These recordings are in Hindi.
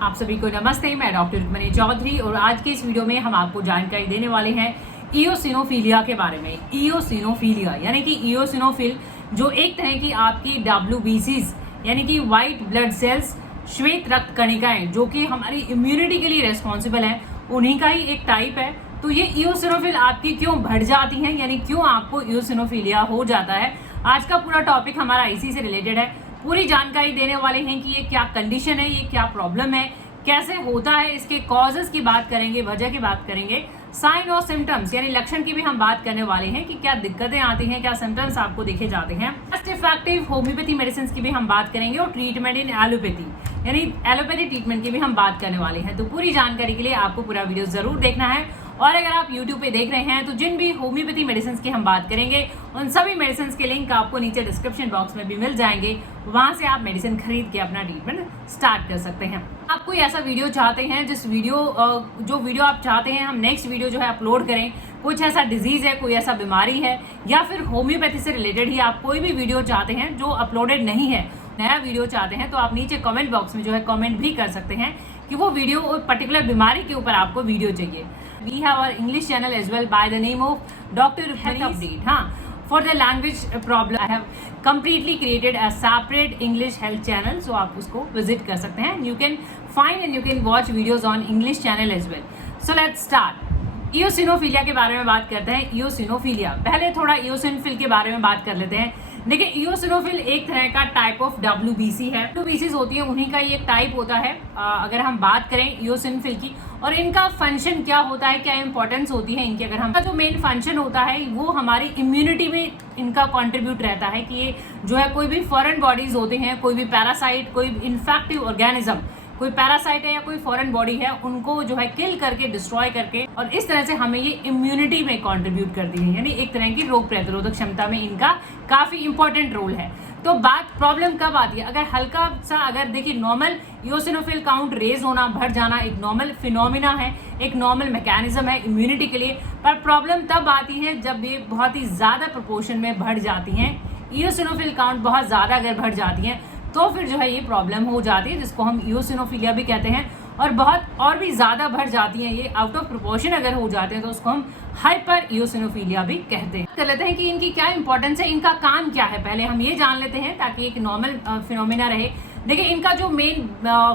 आप सभी को नमस्ते। मैं डॉक्टर रुक्मिणी चौधरी और आज के इस वीडियो में हम आपको जानकारी देने वाले हैं इयोसिनोफिलिया के बारे में। इयोसिनोफिलिया यानी कि इयोसिनोफिल जो एक तरह की आपकी WBCs यानी कि व्हाइट ब्लड सेल्स, श्वेत रक्त कणिकाएं जो कि हमारी इम्यूनिटी के लिए रेस्पॉन्सिबल है, उन्हीं का ही एक टाइप है। तो ये इयोसिनोफिल आपकी क्यों बढ़ जाती हैं, यानी क्यों आपको इयोसिनोफिलिया हो जाता है, आज का पूरा टॉपिक हमारा इसी से रिलेटेड है। पूरी जानकारी देने वाले हैं कि ये क्या कंडीशन है, ये क्या प्रॉब्लम है, कैसे होता है, इसके कॉजेस की बात करेंगे, वजह की बात करेंगे, साइन और सिम्टम्स यानी लक्षण की भी हम बात करने वाले हैं कि क्या दिक्कतें आती हैं, क्या सिम्टम्स आपको देखे जाते हैं। मोस्ट इफेक्टिव होम्योपैथी मेडिसिन की भी हम बात करेंगे और ट्रीटमेंट इन एलोपैथी यानी एलोपैथी ट्रीटमेंट की भी हम बात करने वाले हैं। तो पूरी जानकारी के लिए आपको पूरा वीडियो जरूर देखना है। और अगर आप YouTube पे देख रहे हैं तो जिन भी होम्योपैथी मेडिसिन की हम बात करेंगे उन सभी मेडिसिन के लिंक आपको नीचे डिस्क्रिप्शन बॉक्स में भी मिल जाएंगे, वहां से आप मेडिसिन खरीद के अपना ट्रीटमेंट स्टार्ट कर सकते हैं। आप कोई ऐसा वीडियो चाहते हैं जो वीडियो आप चाहते हैं हम नेक्स्ट वीडियो जो है अपलोड करें, कुछ ऐसा डिजीज है, कोई ऐसा बीमारी है, या फिर होम्योपैथी से रिलेटेड ही आप कोई भी वीडियो चाहते हैं जो अपलोडेड नहीं है, नया वीडियो चाहते हैं, तो आप नीचे कमेंट बॉक्स में जो है कमेंट भी कर सकते हैं कि वो वीडियो और पर्टिकुलर बीमारी के ऊपर आपको वीडियो चाहिए। We have our English channel as well by the name of Dr. Health Update. For the language problem, I have completely created a separate English health channel, so आप उसको visit कर सकते हैं. You can find and you can watch videos on English channel as well. So let's start. इयोसिनोफिलिया के बारे में बात करते हैं। इयोसिनोफिलिया, पहले थोड़ा इयोसिनोफिल के बारे में बात कर लेते हैं। देखिए, इयोसिनोफिल एक तरह का टाइप ऑफ WBC है। WBCs होती है, उन्हीं का ये एक टाइप होता है। अगर हम बात करें इयोसिनोफिल की और इनका फंक्शन क्या होता है, क्या इंपॉर्टेंस होती है इनकी, अगर हम जो मेन फंक्शन होता है वो हमारी इम्यूनिटी में इनका कंट्रीब्यूट रहता है कि ये जो है कोई भी फॉरेन बॉडीज होते हैं, कोई भी पैरासाइट, कोई इन्फेक्टिव ऑर्गेनिज्म, कोई पैरासाइट है या कोई फॉरेन बॉडी है, उनको जो है किल करके, डिस्ट्रॉय करके, और इस तरह से हमें ये इम्यूनिटी में कंट्रीब्यूट करती है, यानी एक तरह की रोग प्रतिरोधक क्षमता में इनका काफी इंपॉर्टेंट रोल है। तो बात प्रॉब्लम कब आती है, अगर हल्का सा, अगर देखिए नॉर्मल इयोसिनोफिल काउंट रेज होना, बढ़ जाना एक नॉर्मल फिनोमिना है, एक नॉर्मल मैकेनिज्म है इम्यूनिटी के लिए। पर प्रॉब्लम तब आती है जब ये बहुत ही ज्यादा प्रोपोर्शन में बढ़ जाती हैं, इयोसिनोफिल काउंट बहुत ज्यादा अगर बढ़ जाती है तो फिर जो है ये प्रॉब्लम हो जाती है, जिसको हम इयोसिनोफिलिया भी कहते हैं। और बहुत और भी ज्यादा बढ़ जाती हैं, ये आउट ऑफ प्रोपोर्शन अगर हो जाते हैं तो उसको हम हाइपर इयोसिनोफिलिया भी कहते हैं। कर लेते हैं कि इनकी क्या इंपॉर्टेंस है, इनका काम क्या है, पहले हम ये जान लेते हैं ताकि एक नॉर्मल फिनोमिना रहे। देखिए, इनका जो मेन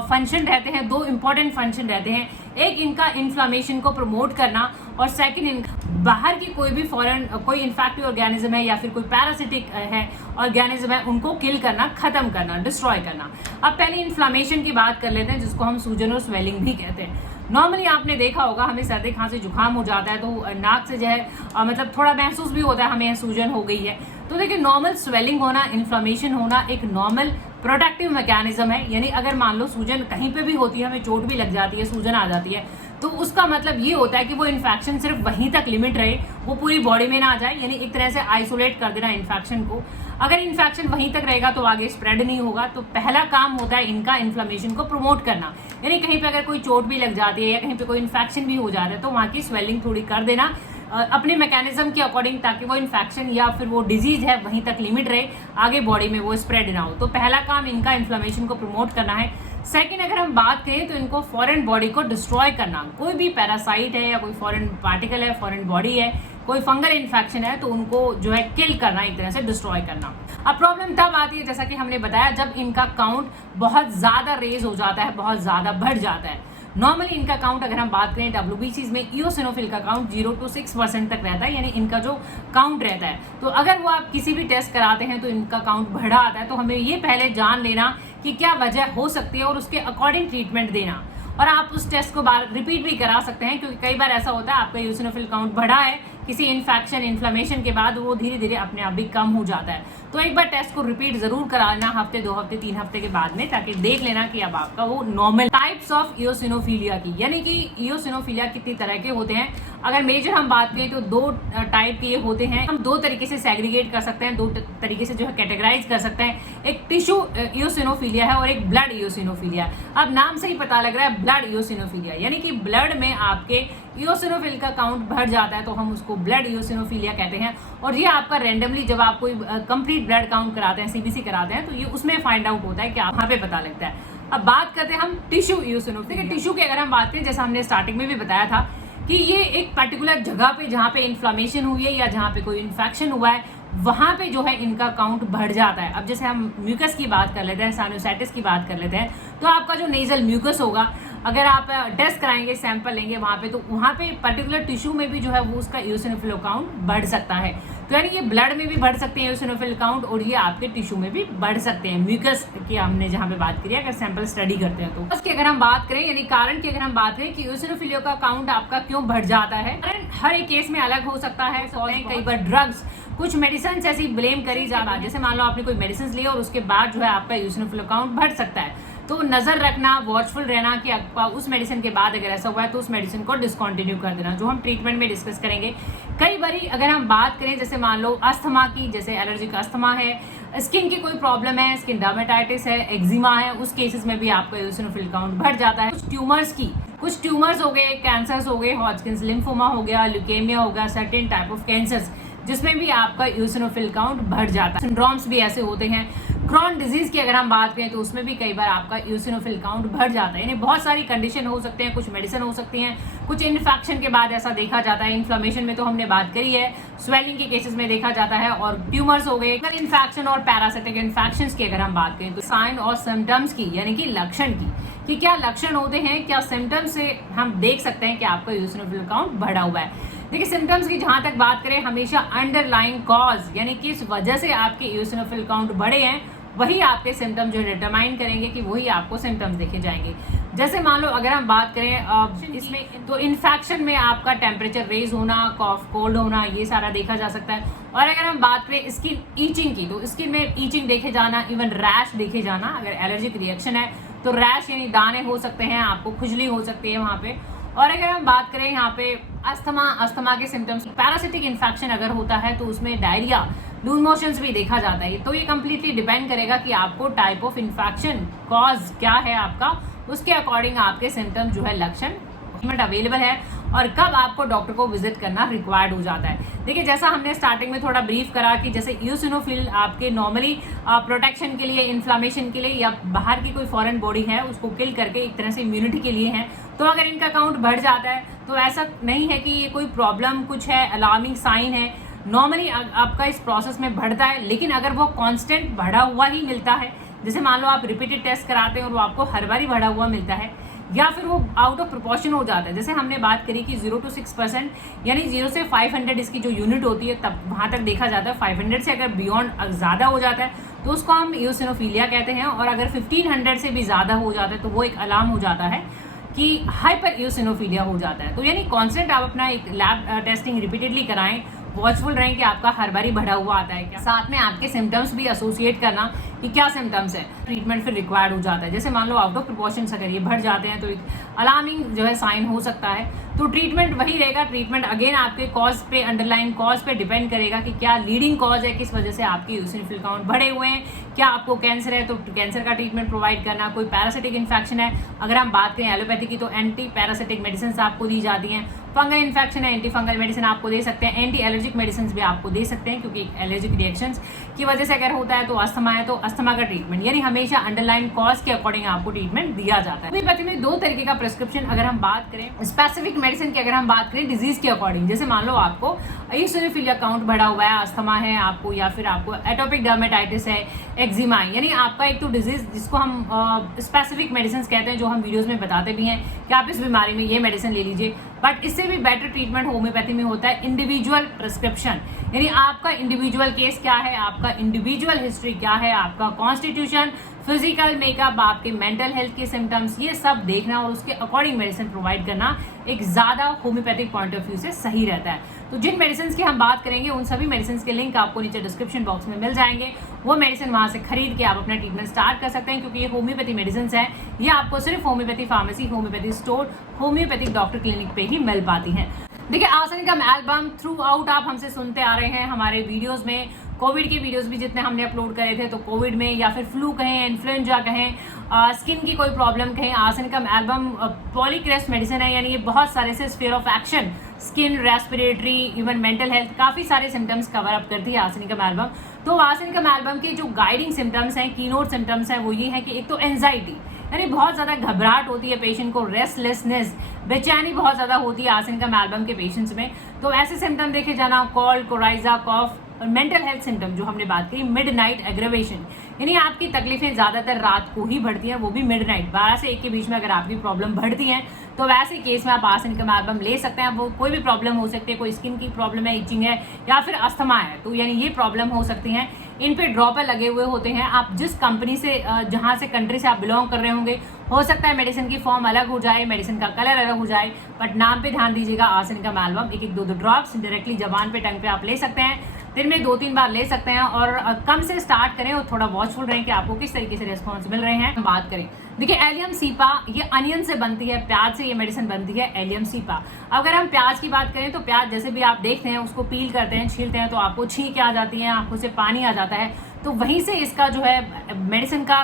फंक्शन रहते हैं, दो इंपॉर्टेंट फंक्शन रहते हैं। एक इनका इन्फ्लामेशन को प्रमोट करना और सेकंड इनका बाहर की कोई भी फॉरेन, कोई इन्फेक्टिव ऑर्गेनिज्म है या फिर कोई पैरासिटिक है ऑर्गेनिज्म है, उनको किल करना, खत्म करना, डिस्ट्रॉय करना। अब पहले इन्फ्लामेशन की बात कर लेते हैं, जिसको हम सूजन और स्वेलिंग भी कहते हैं। नॉर्मली आपने देखा होगा, हमें सर्दी खांसी जुकाम हो जाता है तो नाक से जो है मतलब थोड़ा महसूस भी होता है हमें सूजन हो गई है। तो देखिए, नॉर्मल स्वेलिंग होना, इन्फ्लामेशन होना एक नॉर्मल प्रोटेक्टिव मैकेनिज्म है। यानी अगर मान लो सूजन कहीं पे भी होती है, हमें चोट भी लग जाती है, सूजन आ जाती है, तो उसका मतलब ये होता है कि वो इन्फेक्शन सिर्फ वहीं तक लिमिट रहे, वो पूरी बॉडी में ना आ जाए, यानी एक तरह से आइसोलेट कर देना इन्फेक्शन को। अगर इन्फेक्शन वहीं तक रहेगा तो आगे स्प्रेड नहीं होगा। तो पहला काम होता है इनका इन्फ्लेमेशन को प्रमोट करना, यानी कहीं पे अगर कोई चोट भी लग जाती है या कहीं पे कोई इन्फेक्शन भी हो जा रहा है तो वहाँ की स्वेलिंग थोड़ी कर देना अपने मैकेनिज्म के अकॉर्डिंग, ताकि वो इन्फेक्शन या फिर वो डिजीज है वहीं तक लिमिट रहे, आगे बॉडी में वो स्प्रेड ना हो। तो पहला काम इनका इन्फ्लेमेशन को प्रमोट करना है। सेकंड, अगर हम बात करें तो इनको फॉरेन बॉडी को डिस्ट्रॉय करना, कोई भी पैरासाइट है या कोई फॉरेन पार्टिकल है, फॉरेन बॉडी है, कोई फंगल इन्फेक्शन है, तो उनको जो है किल करना, एक तरह से डिस्ट्रॉय करना। अब प्रॉब्लम तब आती है, जैसा कि हमने बताया, जब इनका काउंट बहुत ज्यादा रेज हो जाता है, बहुत ज्यादा बढ़ जाता है। नॉर्मली इनका काउंट अगर हम बात करें WBCs में, इयोसिनोफिल का काउंट 0 to 6% तक रहता है, यानी इनका जो काउंट रहता है। तो अगर वो आप किसी भी टेस्ट कराते हैं तो इनका काउंट बढ़ा आता है, तो हमें ये पहले जान लेना कि क्या वजह हो सकती है और उसके अकॉर्डिंग ट्रीटमेंट देना। और आप उस टेस्ट को बार रिपीट भी करा सकते हैं, क्योंकि कई बार ऐसा होता है आपका इयोसिनोफिल काउंट बढ़ा है किसी इन्फेक्शन, इन्फ्लेमेशन के बाद, वो धीरे धीरे अपने आप भी कम हो जाता है। तो एक बार टेस्ट को रिपीट जरूर कराना, हफ्ते, 2 हफ्ते, 3 हफ्ते के बाद में, ताकि देख लेना कि अब आपका वो नॉर्मल। टाइप्स ऑफ इयोसिनोफिलिया की, यानी कि इयोसिनोफिलिया कितनी तरह के होते हैं, अगर मेजर हम बात करें तो 2 टाइप के ये होते हैं। हम 2 तरीके से सेग्रीगेट कर सकते हैं, 2 तरीके से जो है कैटेगराइज कर सकते हैं। एक टिश्यू इयोसिनोफिलिया है और एक ब्लड इयोसिनोफिलिया। अब नाम से ही पता लग रहा है ब्लड इयोसिनोफिलिया, यानी कि ब्लड में आपके इयोसिनोफिल का काउंट बढ़ जाता है तो हम उसको ब्लड इयोसिनोफिलिया कहते हैं। और ये आपका रैंडमली जब आप कोई कंप्लीट ब्लड काउंट कराते हैं, CBC कराते हैं, तो ये उसमें फाइंड आउट होता है कि वहाँ पे पता लगता है। अब बात करते हैं हम टिश्यू इओसिनोफिलिया। देखिए टिश्यू की अगर हम बात करें, जैसा हमने स्टार्टिंग में भी बताया था कि ये एक पर्टिकुलर जगह पे जहाँ पे इन्फ्लामेशन हुई है या जहाँ पे कोई इन्फेक्शन हुआ है वहाँ पे जो है इनका काउंट बढ़ जाता है। अब जैसे हम म्यूकस की बात कर लेते हैं, साइनोसाइटिस की बात कर लेते हैं, तो आपका जो नेजल म्यूकस होगा, अगर आप टेस्ट कराएंगे, सैंपल लेंगे वहाँ पे, तो वहाँ पे पर्टिकुलर टिश्यू में भी जो है वो उसका इओसिनोफिल काउंट बढ़ सकता है। तो यानी ये ब्लड में भी बढ़ सकते हैं इओसिनोफिल काउंट, और ये आपके टिश्यू में भी बढ़ सकते हैं। म्यूकस की हमने जहाँ पे बात करी है, अगर सैंपल स्टडी करते हैं तो उसकी अगर हम बात करें, यानी कारण की अगर हम बात करें कि इओसिनोफिलिया का काउंट आपका क्यों बढ़ जाता है, कारण हर एक केस में अलग हो सकता है। कई बार ड्रग्स, कुछ मेडिसिन ऐसी ब्लेम करी जाता है, जैसे मान लो आपने कोई मेडिसिन ली और उसके बाद जो है आपका इओसिनोफिल काउंट बढ़ सकता है। तो नजर रखना, वॉचफुल रहना कि आपका उस मेडिसिन के बाद अगर ऐसा हुआ है तो उस मेडिसिन को डिसकंटिन्यू कर देना, जो हम ट्रीटमेंट में डिस्कस करेंगे। कई बारी अगर हम बात करें, जैसे मान लो अस्थमा की, जैसे एलर्जिक अस्थमा है, स्किन की कोई प्रॉब्लम है, स्किन डर्मेटाइटिस है, एक्जिमा है, उस केसेस में भी आपका इओसिनोफिल काउंट बढ़ जाता है। कुछ ट्यूमर्स हो गए, कैंसर्स हो गए, हॉजकिंस लिम्फोमा हो गया, ल्यूकेमिया हो गया, सर्टेन टाइप ऑफ कैंसर्स जिसमें भी आपका इओसिनोफिल काउंट बढ़ जाता है। सिंड्रोम्स भी ऐसे होते हैं। क्रॉन डिजीज की अगर हम बात करें तो उसमें भी कई बार आपका इओसिनोफिल काउंट बढ़ जाता है। यानी बहुत सारी कंडीशन हो सकते हैं, कुछ मेडिसिन हो सकती हैं, कुछ इन्फेक्शन के बाद ऐसा देखा जाता है। इन्फ्लेमेशन में तो हमने बात करी है, स्वेलिंग के केसेस में देखा जाता है, और ट्यूमर्स हो गए। इन्फेक्शन और पैरासिटिक इन्फेक्शन की अगर हम बात करें तो साइन और सिम्टम्स की, यानी कि लक्षण की, कि क्या लक्षण होते हैं, क्या सिम्टम्स से हम देख सकते हैं कि आपका इओसिनोफिल काउंट बढ़ा हुआ है। देखिए सिम्टम्स की जहां तक बात करें, हमेशा अंडरलाइंग कॉज, यानी किस वजह से आपके इओसिनोफिल काउंट बढ़े हैं, वही आपके सिम्टम जो डिटरमाइन करेंगे कि वही आपको सिम्टम्स देखे जाएंगे। जैसे मान लो अगर हम बात करें इसमें, तो इन्फेक्शन में आपका टेम्परेचर रेज होना, कॉफ कोल्ड होना, ये सारा देखा जा सकता है। और अगर हम बात करें स्किन ईचिंग की, तो स्किन में ईचिंग देखे जाना, इवन रैश देखे जाना। अगर एलर्जिक रिएक्शन है तो रैश यानी दाने हो सकते हैं, आपको खुजली हो सकती है वहाँ पे। और अगर हम बात करें यहाँ पे अस्थमा के सिम्टम्स, पैरासिटिक इन्फेक्शन अगर होता है तो उसमें डायरिया, लूज मोशंस भी देखा जाता है। तो ये कंप्लीटली डिपेंड करेगा कि आपको टाइप ऑफ इन्फेक्शन कॉज क्या है आपका, उसके अकॉर्डिंग आपके सिम्टम जो है लक्षण अवेलेबल है और कब आपको डॉक्टर को विजिट करना रिक्वायर्ड हो जाता है। देखिए जैसा हमने स्टार्टिंग में थोड़ा ब्रीफ करा कि जैसे इओसिनोफिल आपके नॉर्मली प्रोटेक्शन के लिए, इन्फ्लामेशन के लिए, या बाहर की कोई फॉरेन बॉडी है उसको किल करके एक तरह से इम्यूनिटी के लिए है। तो अगर इनका काउंट बढ़ जाता है तो ऐसा नहीं है कि ये कोई प्रॉब्लम कुछ है, अलार्मिंग साइन है। नॉर्मली आपका इस प्रोसेस में बढ़ता है, लेकिन अगर वो कांस्टेंट बढ़ा हुआ ही मिलता है, जैसे मान लो आप रिपीटेड टेस्ट कराते हैं और वो आपको हर बार ही बढ़ा हुआ मिलता है, या फिर वो आउट ऑफ प्रोपोर्शन हो जाता है, जैसे हमने बात करी कि 0 to 6% यानी 0 से 500 इसकी जो यूनिट होती है तब वहाँ तक देखा जाता है। 500 से अगर बियॉन्ड ज़्यादा हो जाता है तो उसको हम इओसिनोफिलिया कहते हैं, और अगर 1500 से भी ज़्यादा हो जाता है तो वो एक अलार्म हो जाता है कि हाइपर इओसिनोफिलिया हो जाता है। तो यानी कॉन्स्टेंट आप अपना एक लैब टेस्टिंग रिपीटेडली कराएं, वॉचफुल रहें कि आपका हर बार ही बढ़ा हुआ आता है क्या, साथ में आपके सिम्टम्स भी एसोसिएट करना कि क्या सिम्टम्स है। ट्रीटमेंट फिर रिक्वायर्ड हो जाता है। जैसे मान लो आउट ऑफ प्रोपोर्शन अगर ये बढ़ जाते हैं तो एक अलार्मिंग जो है साइन हो सकता है। तो ट्रीटमेंट वही रहेगा। ट्रीटमेंट अगेन आपके कॉज पे, अंडरलाइन कॉज पे डिपेंड करेगा कि क्या लीडिंग कॉज है, किस वजह से आपके इओसिनोफिल काउंट बढ़े हुए हैं। क्या आपको कैंसर है तो कैंसर का ट्रीटमेंट प्रोवाइड करना, कोई पैरासिटिक इन्फेक्शन है, अगर हम बात करें एलोपैथी की तो एंटी पैरासिटिक मेडिसिन आपको दी जाती हैं। फंगल इन्फेक्शन है, एंटी फंगल मेडिसिन आपको दे सकते हैं, एंटी एलर्जिक मेडिसिन भी आपको दे सकते हैं, क्योंकि एलर्जिक रिएक्शंस की वजह से अगर होता है तो अस्थमा है तो अस्थमा का ट्रीटमेंट, यानी हमेशा अंडरलाइन कॉज के अकॉर्डिंग आपको ट्रीटमेंट दिया जाता है। होम्योपैथी में दो तरीके का प्रिस्क्रिप्शन अगर हम बात करें, स्पेसिफिक मेडिसिन की अगर हम बात करें डिजीज के अकॉर्डिंग, जैसे मान लो आपको इओसिनोफिलिया काउंट बढ़ा हुआ है, अस्थमा है आपको, या फिर आपको एटोपिक डर्मेटाइटिस है, एक्जिमा, यानी आपका एक तो डिजीज जिसको हम स्पेसिफिक मेडिसिन कहते हैं, जो हम वीडियोस में बताते भी हैं कि आप इस बीमारी में ये मेडिसिन ले लीजिए। बट इससे भी बेटर ट्रीटमेंट होम्योपैथी में होता है इंडिविजुअल प्रिस्क्रिप्शन, यानी आपका इंडिविजुअल केस क्या है, आपका इंडिविजुअल हिस्ट्री क्या है, आपका कॉन्स्टिट्यूशन, फिजिकल मेकअप, आपके मेंटल हेल्थ के सिम्टम्स, ये सब देखना और उसके अकॉर्डिंग मेडिसिन प्रोवाइड करना एक ज़्यादा होम्योपैथिक पॉइंट ऑफ व्यू से सही रहता है। तो जिन मेडिसिन की हम बात करेंगे उन सभी मेडिसिन के लिंक आपको नीचे डिस्क्रिप्शन बॉक्स में मिल जाएंगे। वो मेडिसिन वहाँ से खरीद के आप अपना ट्रीटमेंट स्टार्ट कर सकते हैं, क्योंकि ये होम्योपैथी मेडिसिन है, ये आपको सिर्फ homeopathy pharmacy, homeopathy store, homeopathic doctor clinic पे ही मिल पाती हैं। देखिए आर्सेनिकम एल्बम थ्रू आउट आप हमसे सुनते आ रहे हैं हमारे वीडियोस में। कोविड के वीडियोस भी जितने हमने अपलोड करे थे, तो कोविड में या फिर फ्लू कहें, इन्फ्लुएंजा कहें, स्किन की कोई प्रॉब्लम कहें, आर्सेनिकम एल्बम पॉलीक्रेस्ट मेडिसिन है, यानी ये बहुत सारे से sphere of action, skin, respiratory, even mental health, काफ़ी सारे सिम्टम्स कवर अप करती है आर्सेनिकम एल्बम। तो आर्सेनिकम एल्बम के जो गाइडिंग सिम्टम्स हैं, कीनोट सिम्टम्स हैं, वो ये है कि एक तो एंजाइटी, यानी बहुत ज़्यादा घबराहट होती है पेशेंट को, रेस्टलेसनेस, बेचैनी बहुत ज़्यादा होती है आर्सेनिका मैल्बम के पेशेंट्स में। तो ऐसे सिम्टम देखे जाना, कॉल्ड, कोराइजा, कॉफ, और मेंटल हेल्थ सिम्टम जो हमने बात करी, मिडनाइट एग्रेवेशन, यानी आपकी तकलीफें ज़्यादातर रात को ही बढ़ती हैं, वो भी मिडनाइट 12 से 1 के बीच में अगर आपकी प्रॉब्लम बढ़ती हैं तो वैसे केस में आप आर्सेनिका मैल्बम ले सकते हैं। वो कोई भी प्रॉब्लम हो सकती है, कोई स्किन की प्रॉब्लम है, इचिंग है, या फिर अस्थमा है, तो यानी ये प्रॉब्लम हो सकती हैं। इन पे ड्रॉपर लगे हुए होते हैं। आप जिस कंपनी से, जहाँ से कंट्री से आप बिलोंग कर रहे होंगे, हो सकता है मेडिसिन की फॉर्म अलग हो जाए, मेडिसिन का कलर अलग हो जाए, बट नाम पे ध्यान दीजिएगा, आर्सेनिका मैल्बम। 1-1, 2-2 ड्रॉप्स डायरेक्टली जबान पे, टंग पे आप ले सकते हैं, दिन में 2-3 बार ले सकते हैं, और कम से स्टार्ट करें और थोड़ा वॉचफुल रहें कि आपको किस तरीके से रिस्पॉन्स मिल रहे हैं। बात करें, देखिए एलियम सीपा ये अनियन से बनती है, प्याज से ये मेडिसिन बनती है, एलियम सीपा। अगर हम प्याज की बात करें तो प्याज जैसे भी आप देखते हैं, उसको पील करते हैं, छीलते हैं तो आपको छींक आ जाती है, आंखों से पानी आ जाता है, तो वहीं से इसका जो है मेडिसिन का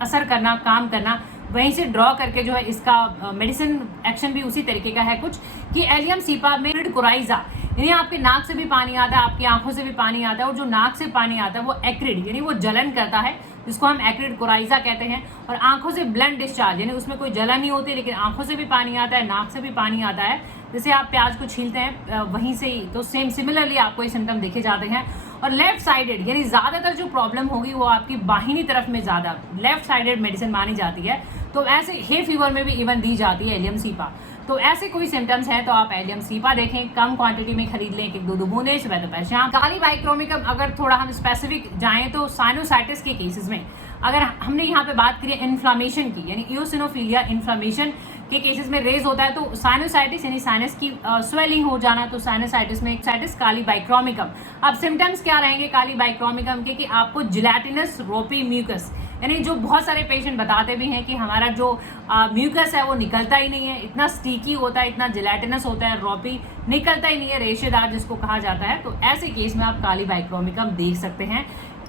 असर करना, काम करना, वहीं से ड्रॉ करके जो है इसका मेडिसिन एक्शन भी उसी तरीके का है कुछ, कि एलियम सीपा में कोराइजा, यानी आपके नाक से भी पानी आता है, आपकी आंखों से भी पानी आता है, और जो नाक से पानी आता है वो एक्रिड, यानी वो जलन करता है, जिसको हम एक्रिड कोराइजा कहते हैं। और आंखों से ब्लड डिस्चार्ज, यानी उसमें कोई जलन नहीं होती, लेकिन आंखों से भी पानी आता है, नाक से भी पानी आता है, जैसे आप प्याज को छीलते हैं वहीं से ही, तो सेम सिमिलरली आपको ये सिम्टम देखे जाते हैं। और लेफ्ट साइडेड, यानी ज्यादातर जो प्रॉब्लम होगी वो आपकी बाहिनी तरफ में ज्यादा लेफ्ट साइडेड मेडिसिन मानी जाती है, तो ऐसे हे फीवर में भी इवन दी जाती है एलियम सीपा। तो ऐसे कोई सिम्टम्स हैं तो आप एलियम सीपा देखें, कम क्वांटिटी में खरीद लें, 1-2 बूंदे सुबह दोपहर शाम। काली बाइक्रोमिकम अगर थोड़ा हम स्पेसिफिक जाएं तो साइनोसाइटिस के केसेस में, अगर हमने यहाँ पे बात करी इन्फ्लामेशन की, यानी इओसिनोफिलिया इन्फ्लामेशन के केसेस में रेज होता है, तो साइनोसाइटिस यानी साइनस की स्वेलिंग हो जाना, तो साइनोसाइटिस में साइटिस काली बाइक्रोमिकम। अब सिम्टम्स क्या रहेंगे काली बाइक्रोमिकम के, कि आपको जिलेटिनस रोपी म्यूकस, यानी जो बहुत सारे पेशेंट बताते भी हैं कि हमारा जो म्यूकस है वो निकलता ही नहीं है, इतना स्टिकी होता है, इतना जिलेटिनस होता है, रोपी निकलता ही नहीं है, रेशेदार जिसको कहा जाता है, तो ऐसे केस में आप काली बाइक्रोमिकम देख सकते हैं।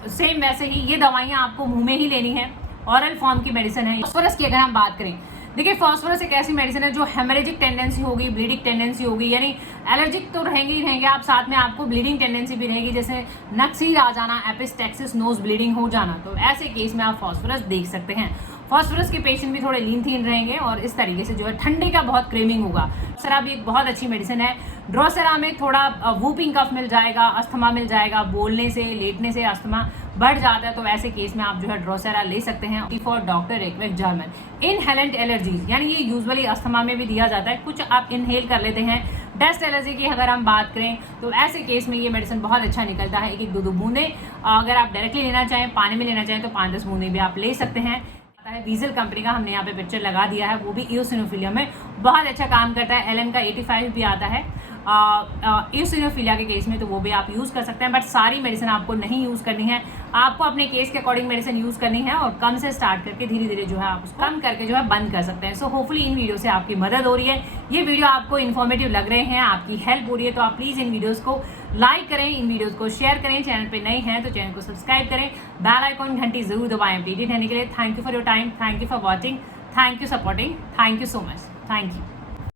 सेम वैसे ही ये दवाइयाँ आपको मुंह में ही लेनी है, ऑरल फॉर्म की मेडिसिन है। फॉस्फोरस की अगर हम बात करें, देखिए फॉस्फोरस एक ऐसी मेडिसिन है जो हेमरेजिक टेंडेंसी होगी, ब्लीडिंग टेंडेंसी होगी, यानी एलर्जिक तो रहेंगे ही रहेंगे आप, साथ में आपको ब्लीडिंग टेंडेंसी भी रहेगी, जैसे नक्सीर आ जाना, एपिस्टेक्सिस, नोज ब्लीडिंग हो जाना, तो ऐसे केस में आप फॉस्फोरस देख सकते हैं। फॉस्फोरस के पेशेंट भी थोड़े लीन थीन रहेंगे और इस तरीके से जो है ठंडे का बहुत क्रेविंग होगा। ड्रोसेरा भी एक बहुत अच्छी मेडिसिन है। ड्रोसेरा में थोड़ा वूपिंग कफ मिल जाएगा, अस्थमा मिल जाएगा, बोलने से, लेटने से अस्थमा बढ़ जाता है, तो ऐसे केस में आप जो है ड्रोसेरा ले सकते हैं। For doctor Reckeweg German inhalant allergies, यानी ये यूजुअली अस्थमा में भी दिया जाता है, कुछ आप इनहेल कर लेते हैं। डस्ट एलर्जी की अगर हम बात करें तो ऐसे केस में ये मेडिसिन बहुत अच्छा निकलता है। 1-2 बूंदे अगर आप डायरेक्टली लेना चाहें, पानी में लेना चाहें तो 5-10 बूंदे भी आप ले सकते हैं। वीजल कंपनी का हमने यहाँ पे पिक्चर लगा दिया है, वो भी इओसिनोफिलिया में बहुत अच्छा काम करता है। एलएम का 85 भी आता है इओसिनोफिलिया के केस में, तो वो भी आप यूज कर सकते हैं, बट सारी मेडिसिन आपको नहीं यूज करनी है, आपको अपने केस के अकॉर्डिंग मेडिसिन यूज करनी है और कम से स्टार्ट करके धीरे धीरे जो है आप उसको कम करके जो है बंद कर सकते हैं। सो होपफुली इन वीडियो से आपकी मदद हो रही है, ये वीडियो आपको इन्फॉर्मेटिव लग रहे हैं, आपकी हेल्प हो रही है, तो आप प्लीज इन वीडियोस को लाइक करें, इन वीडियोस को शेयर करें, चैनल पे नए हैं तो चैनल को सब्सक्राइब करें, बेल आइकॉन घंटी जरूर दबाएं अपडेटेड रहने के लिए। Thank you for your time, thank you for watching, thank you supporting, thank you so much, thank you.